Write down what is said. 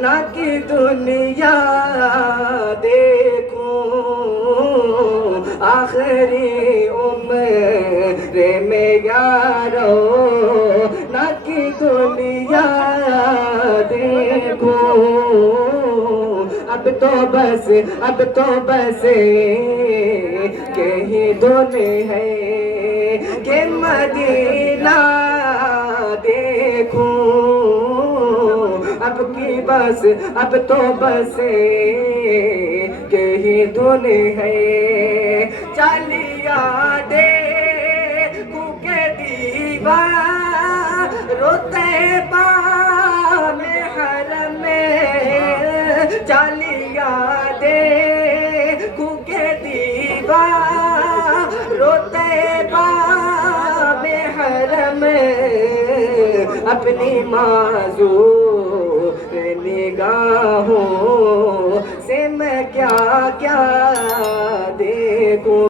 نہ کی دنیا دیکھوں آخری عمر میں یارو نہ کی دنیا دیکھوں اب تو بس کہیں دھن ہے کہ مدینہ دیکھوں اب تو بس کہیں دھن ہے چلیا دے کے دیوار روتے میں حرم چلیا دے کے دیوار روتے میں حرم اپنی معذور نگاہوں سے میں کیا دیکھوں